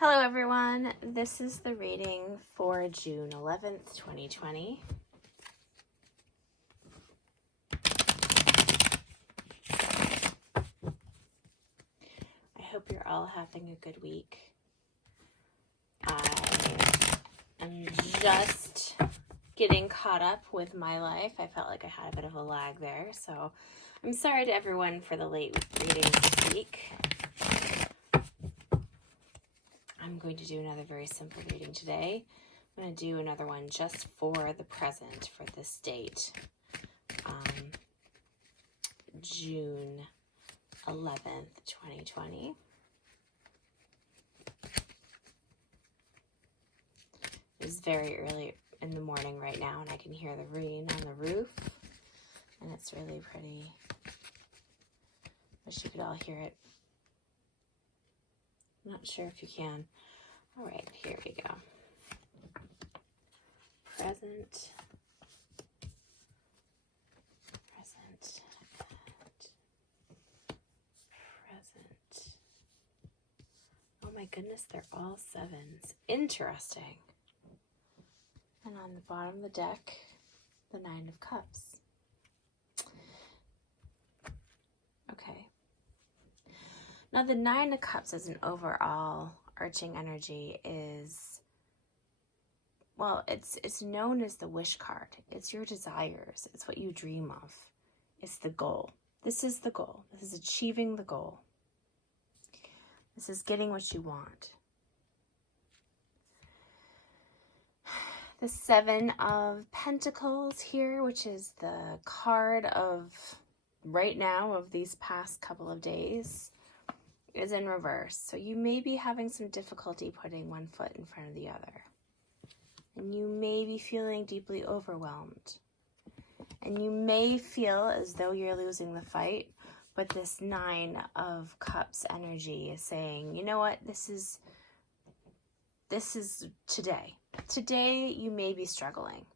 Hello everyone, this is the reading for June 11th, 2020. I hope you're all having a good week. I am just getting caught up with my life. I felt like I had a bit of a lag there, so I'm sorry to everyone for the late readings this week. I'm going to do another very simple reading today. I'm going to do another one just for the present, for this date, June 11th, 2020. It's very early in the morning right now, and I can hear the rain on the roof, and it's really pretty. Wish you could all hear it. I'm not sure if you can. All right, here we go. Present, present, present. Oh my goodness, they're all sevens. Interesting. And on the bottom of the deck, the Nine of Cups. Okay. Now the Nine of Cups as an overall arching energy is, well, it's known as the wish card. It's your desires. It's what you dream of. It's the goal. This is the goal. This is achieving the goal. This is getting what you want. The Seven of Pentacles here, which is the card of right now of these past couple of days, is in reverse. So you may be having some difficulty putting one foot in front of the other. And you may be feeling deeply overwhelmed. And you may feel as though you're losing the fight, but this Nine of Cups energy is saying, you know what, this is today. Today you may be struggling.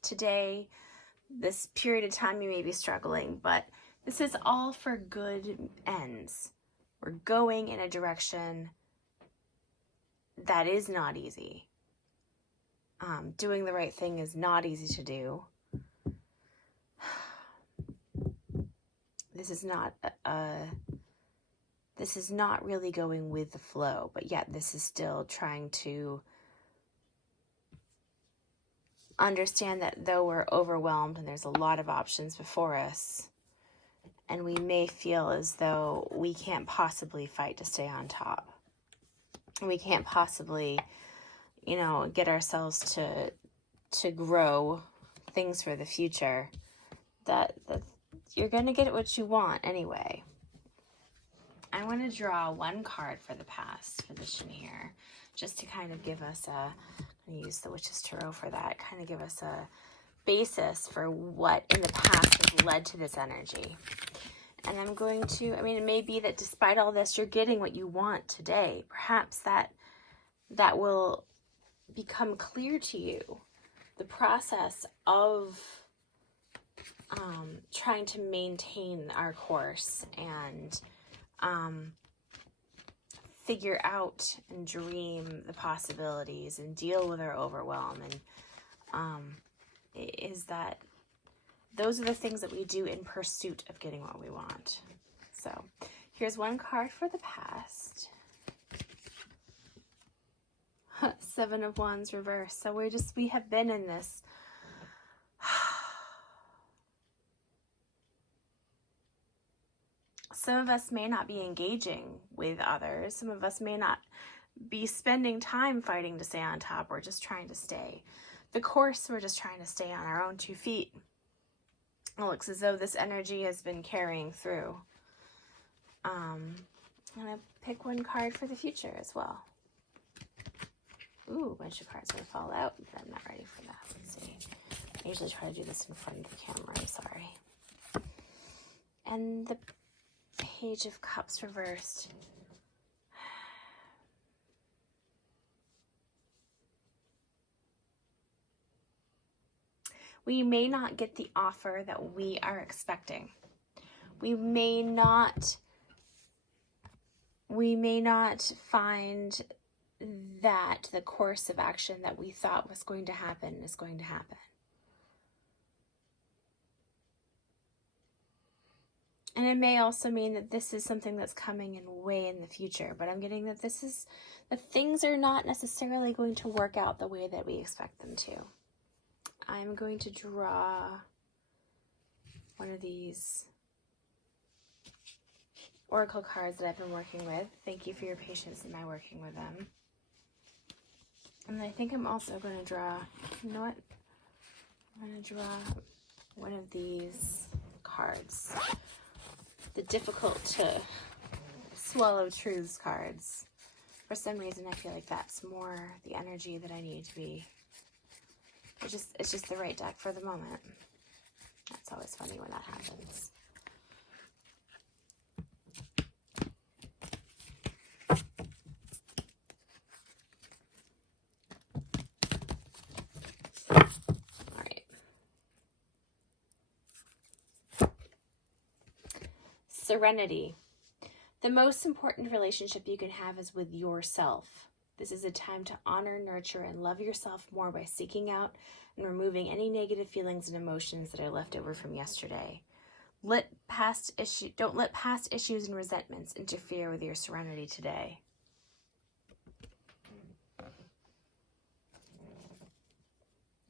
Today, this period of time you may be struggling, but this is all for good ends. We're going in a direction that is not easy. Doing the right thing is not easy to do. This is not really going with the flow, but yet this is still trying to understand that though we're overwhelmed and there's a lot of options before us, and we may feel as though we can't possibly fight to stay on top. We can't possibly, get ourselves to grow things for the future. That you're going to get what you want anyway. I want to draw one card for the past position here, just to kind of give us I'm going to use the Witch's Tarot for that, kind of give us a basis for what in the past has led to this energy. And I'm going to, it may be that despite all this, you're getting what you want today. Perhaps that will become clear to you. The process of trying to maintain our course and figure out and dream the possibilities and deal with our overwhelm, and is that those are the things that we do in pursuit of getting what we want. So here's one card for the past. Seven of Wands reverse. So we have been in this some of us may not be engaging with others. Some of us may not be spending time fighting to stay on top. We're just trying to stay the course. We're just trying to stay on our own 2 feet. It looks as though this energy has been carrying through. I'm going to pick one card for the future as well. Ooh, a bunch of cards are going to fall out, but I'm not ready for that. Let's see. I usually try to do this in front of the camera. I'm sorry. And the Page of Cups reversed. We may not get the offer that we are expecting. We may not find that the course of action that we thought was going to happen is going to happen. And it may also mean that this is something that's coming in way in the future, but I'm getting that that things are not necessarily going to work out the way that we expect them to. I'm going to draw one of these oracle cards that I've been working with. Thank you for your patience in my working with them. And I think I'm also going to draw, you know what? I'm going to draw one of these cards. The difficult to swallow truths cards. For some reason, I feel like that's more the energy that I need to be. It's just the right deck for the moment. That's always funny when that happens. All right. Serenity. The most important relationship you can have is with yourself. This is a time to honor, nurture, and love yourself more by seeking out and removing any negative feelings and emotions that are left over from yesterday. Don't let past issues and resentments interfere with your serenity today.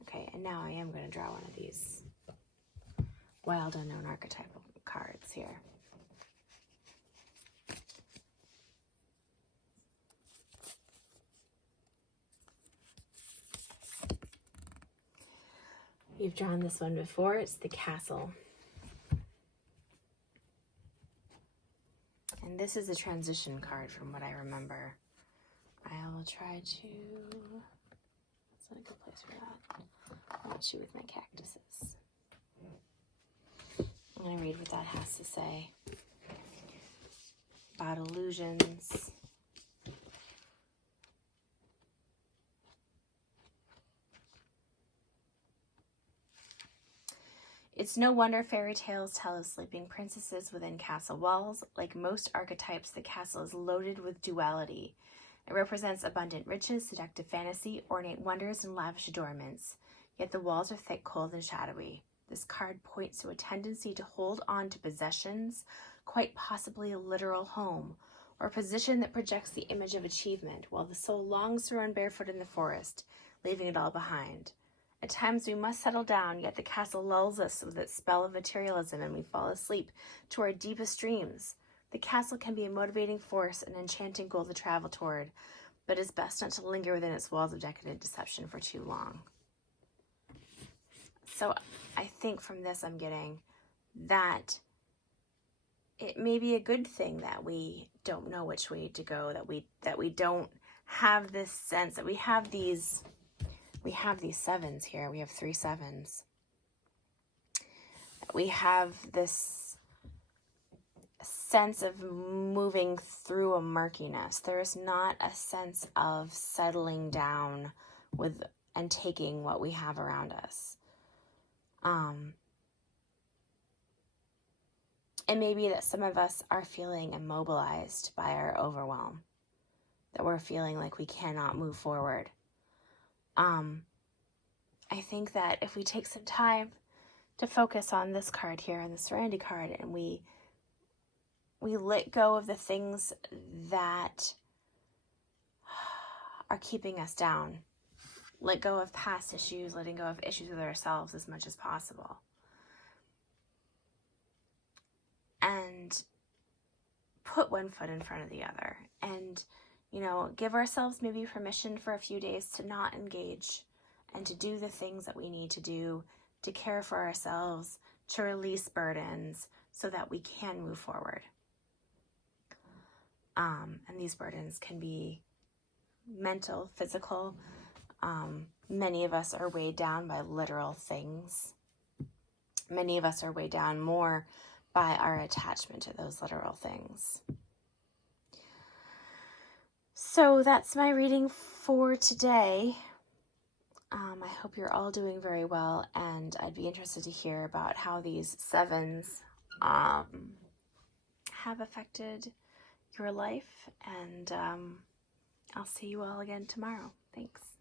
Okay, and now I am going to draw one of these wild unknown archetypal cards here. You've drawn this one before. It's the Castle. And this is a transition card from what I remember. I will try to... That's not a good place for that. I'll watch you with my cactuses. I'm going to read what that has to say about illusions. It's no wonder fairy tales tell of sleeping princesses within castle walls. Like most archetypes, the castle is loaded with duality. It represents abundant riches, seductive fantasy, ornate wonders, and lavish adornments. Yet the walls are thick, cold, and shadowy. This card points to a tendency to hold on to possessions, quite possibly a literal home, or a position that projects the image of achievement, while the soul longs to run barefoot in the forest, leaving it all behind. At times we must settle down, yet the castle lulls us with its spell of materialism and we fall asleep to our deepest dreams. The castle can be a motivating force, an enchanting goal to travel toward, but it's best not to linger within its walls of decadent deception for too long. So I think from this I'm getting that it may be a good thing that we don't know which way to go, that we don't have this sense, that we have these sevens here. We have 3 sevens. We have this sense of moving through a murkiness. There is not a sense of settling down with and taking what we have around us. It may be that some of us are feeling immobilized by our overwhelm, that we're feeling like we cannot move forward. I think that if we take some time to focus on this card here, on the Serenity card, and we let go of the things that are keeping us down, let go of past issues, letting go of issues with ourselves as much as possible, and put one foot in front of the other, and give ourselves maybe permission for a few days to not engage and to do the things that we need to do to care for ourselves, to release burdens so that we can move forward. And these burdens can be mental, physical. Many of us are weighed down by literal things. Many of us are weighed down more by our attachment to those literal things. So that's my reading for today. I hope you're all doing very well, and I'd be interested to hear about how these sevens have affected your life, and I'll see you all again tomorrow. Thanks.